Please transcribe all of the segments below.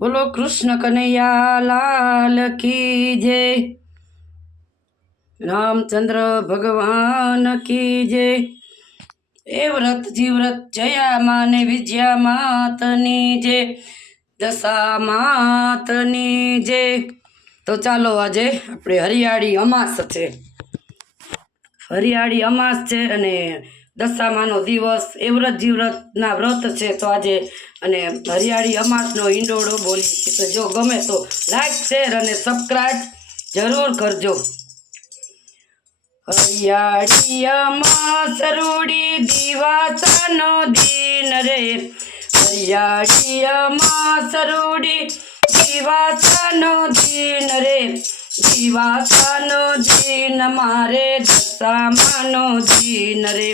बोलो कृष्ण कन्हैया लाल की जय। रामचंद्र भगवान की जय। ए व्रत जीव्रत जया माने विद्या मातनी जय। दशा मातनी जय। तो चालो आजे अपने हरियाળી અમાસ છે। હરિયાળી અમાસ છે અને દશામાનો દિવસ એ વ્રત જીવ્રતના વ્રત છે। તો આજે અને હરિયાળી અમાસનો ઈંડોળો બોલી છે। તો જો ગમે તો લાઈક શેર અને સબસ્ક્રાઇબ જરૂર કરજો। હરિયાળી અમાસ રૂડી દિવાસાનો દિન રે। હરિયાળી અમાસ રૂડી દિવાસાનો દિન રે। દિવાસાનો દિન મારે દશામાનો દિન રે।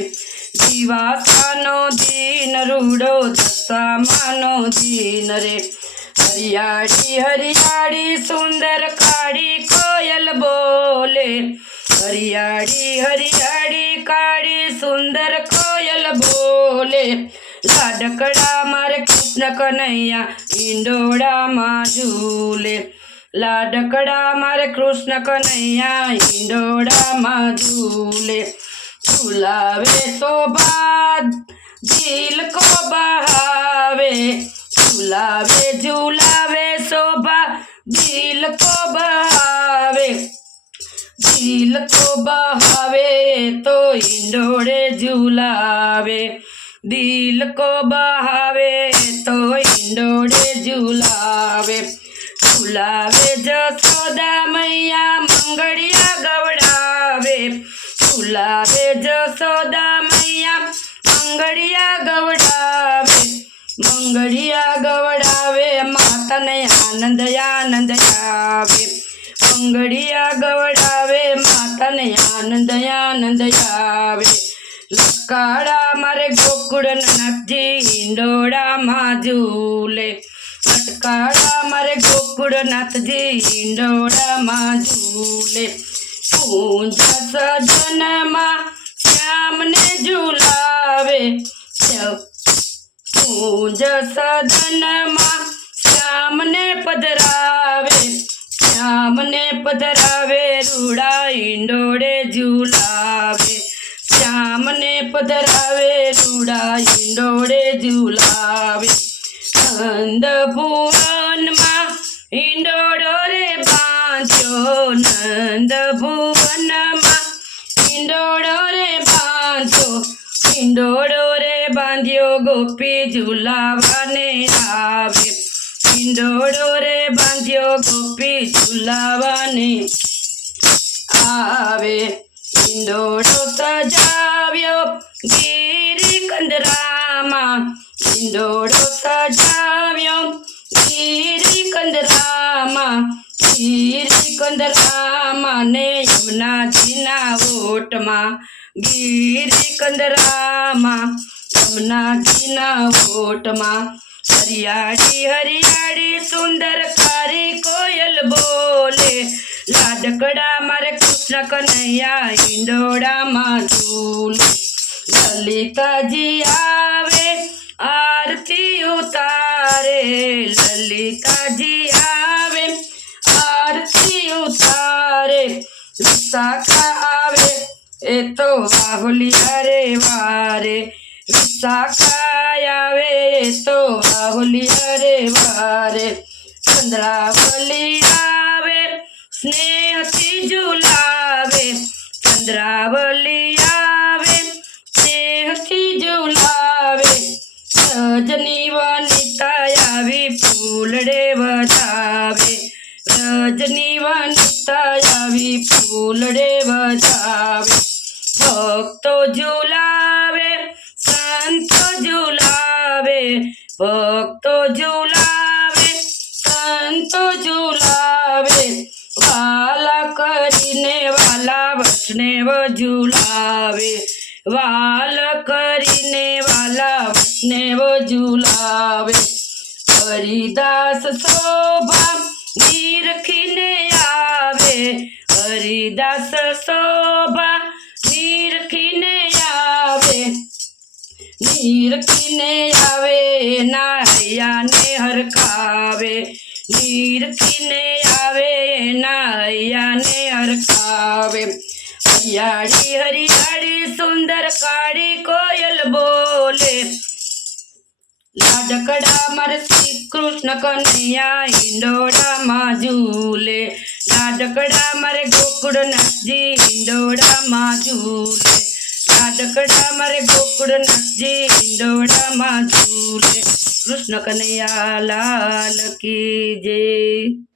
દિવાસાનો દિન રૂડો દશામાનો દિન રે। હરિયાળી હરિયાળી સુંદર કાળી કોયલ બોલે। હરિયાળી હરિયાળી કાળી સુંદર કોયલ બોલે। લાડકડા મારે કૃષ્ણ કનૈયા ઈંડોળામાં ઝૂલે। लाडकड़ा मारे कृष्ण कन्हैया हिंडोड़ा झूले। झूलावे शोभा दिल को बहावे। झूलावे झूलावे शोभा दिल को बहावे। दिल को बहावे तो हिंडोड़े झूलावे। दिल को बहावे तो हिंडोड़े झूलावे। झूलावे जसोदा मैया मंगड़िया गवड़ावे। झूलावे जसोदा मैया मंगड़िया गवड़ावे। मंगड़िया गवड़ावे माता ने आनंद आनंद आवे। मंगड़िया गवड़ावे माता ने आनंद आनंद आवे। लकाड़ा मारे गोकुड़ नाथजी हिंडोड़ा मां झूले। लटकाड़ा मारे गोकुड़नाथ जी हिंडोड़ा मां झूले। पूंज सजन मां श्याम ने झूलावे। पूंज सजन मां श्याम ने पधरावे। श्याम ने पधरावे रूड़ा हिंडोड़े झूलावे। श्याम ने पधरावे रूड़ा हिंडोड़े झूलावे। नंद भुवन मां हिंडोड़ो रे बांध्यो। नंद भुवन मां हिंडोड़ो रे बांध्यो। हिंडोड़ो रे बांध्यो गोपी झूलावाने आवे। हिंडोड़ो रे बांध्यो गोपी झूलावाने आवे। हिंडोड़ो सजाव्यो गिरी कंदरामा। हिंडोड़ो सजाव्यो गिरी कंदरामा। गिरी कंदरामा ने यमुना जीना ओटमा। गिरी कंदरामा यमुना जीना ओटमा। हरियाળી हरियाળી सुंदर कारी कोयल बोले। लाडकड़ा मारे कृष्ण कन्हैया हिंडोड़ा मां झूले। ललिता जी आवे आरती उतारे। ललिता जी आवे आरती उतारे। विशाखा आवे ए तो बाहुलिया रे वारे। विशाखा आवे ए तो बाहुलिया रे वारे। चंद्रावली आवे स्नेह थी झूलावे। चंद्रावली आवे स्नेह थी झूलावे। रजनी वनिता आवी फूलड़े बजावे। रजनी वनिता आवी फूलड़े बजावे। भक्तो झूलावे संतो झूलावे। भक्तो झूलावे संतो झूलावे। वाला करीने वाला वैष्णव झूलावे। वाल करीने वाला वैष्णव झूलावे। हरिदास शोभा नीरखीने आवे। हरिदास शोभा नीरखीने आवे। નીરખીને આવે નાયાને હરખાવે નીરખીને આવે નાયાને હરખાવે હરિયાળી હરિયાળી સુંદર કાળી કોયલ બોલે લાડકડા મારે શ્રી કૃષ્ણ કનૈયા હિંડોળામાં ઝૂલે લાડકડા મારે ગોકુળનાથજી હિંડોળામાં ઝૂલે લાડકડા મારે ગોકુળનાથજી હિંડોળામાં ઝૂલે કૃષ્ણ કનૈયા લાલ કી જય.